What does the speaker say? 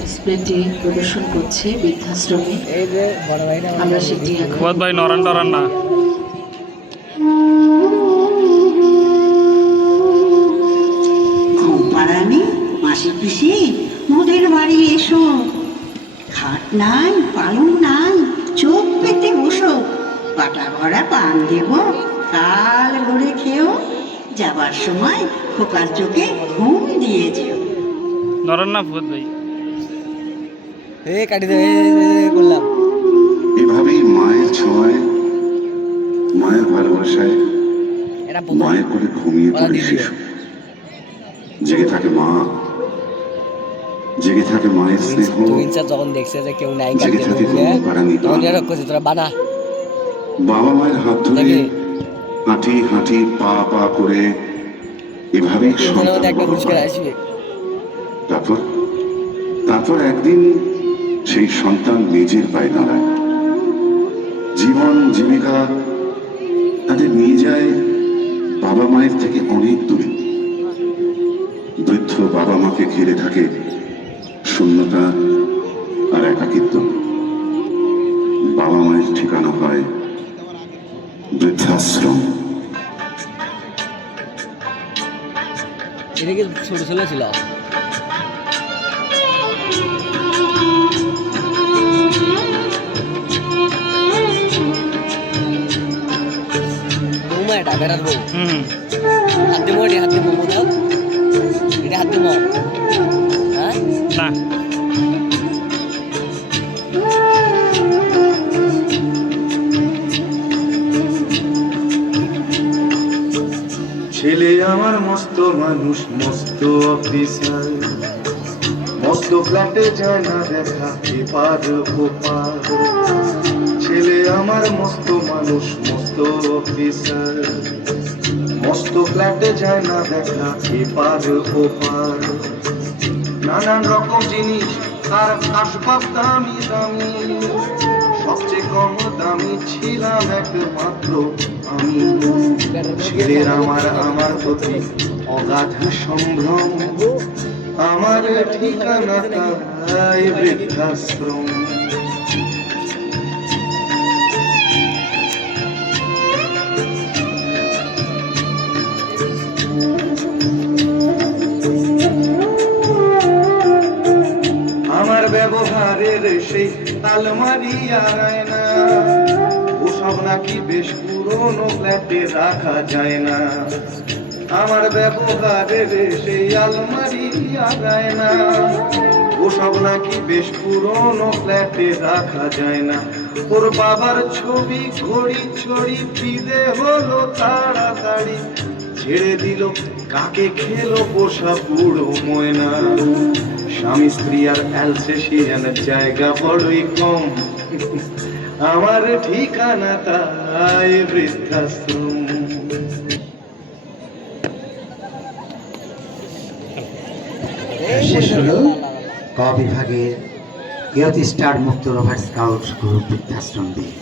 ডিসপ্লেটি প্রদর্শন করছে বৃদ্ধাশ্রমে। আমরা সেটি এখন ভাই নরান টরান না ঘুমপাড়ানি মাসি পিসি মোদের বাড়ি এসো। খাট নাই পালং নাই, চোখ পেতে বসো। পাটা ভরা পান দেব, কাল ভরে খেও। যাবার সময় খোকার চোখে ঘুম দিয়ে যেও। নরান না ফুয়াদ ভাই কাটি দে করলাম। এভাবেই মায়ের ছোঁয়ায়, মায়ের ভালোবাসায়, মায়ের করে ঘুমিয়ে পড়ে শিশু। জেগে থাকে মা, জেগে থাকে মায়ের স্নেহ, যখন দেখছে যে কেউ নাই, জেগে থাকে তোরা বানা। বাবা মায়ের হাত ধরে হাঁটি হাঁটি পা পা করে এভাবেই একটা পুরস্কার আসবে। তারপর তারপর একদিন সেই সন্তান নিজের পায়ে দাঁড়ায়। জীবন জীবিকা তাদের নিয়ে যায় বাবা মায়ের থেকে অনেক দূরে। বৃদ্ধ বাবা মাকে ঘিরে থাকে শূন্যতা আর একাকিত্ব। বাবা মায়ের ঠিকানা হয় বৃদ্ধাশ্রম। এটা কি ছোট ছেলে ছিল? এটা বেড়ার বউ। হাত দিব, হাত দিব, এটা হাত দিব। হ্যাঁ না ছেলে আমার মস্ত মানুষ, মস্ত অফিসার, মস্ত ফ্ল্যাটে যায় না দেখা এপার ওপার। ছেলে আমার মস্ত মানুষ, মস্ত অফিসার, মস্ত ফ্ল্যাটে যায় না দেখা এপার ওপার। নানান রকম জিনিস আর আসবাব দামি দামি, সবচেয়ে কম দামি ছিলাম একমাত্র আমি। ছেলের আমার প্রতি অগাধ সম্ভ্রম, আমার ঠিকানা তাই বৃদ্ধাশ্রম। আমার ব্যবহারের সেই আলমারি আর আয়না, ওসব নাকি বেশ পুরনো ফ্ল্যাটে রাখা যায় না। আমার ব্যবহারের সেই আলমারি আর আয়না, ওসব নাকি বেশ পুরনো ফ্ল্যাটে রাখা যায় না। ওর বাবার ছবি ঘড়ি ছড়ি ফিদে হলো তাড়াতাড়ি, ছেড়ে দিল কাকে খেলো পোষা বুড়ো ময়না। স্বামী স্ত্রী আর অ্যালসেশিয়ানের জায়গা বড়ই কম, আমার ঠিকানা তাই বৃদ্ধাশ্রম। শেষ হলো ক বিভাগের ইয়ত স্টার মুক্ত রোভার স্কাউট গ্রুপ বৃদ্ধাশ্রম দিয়ে।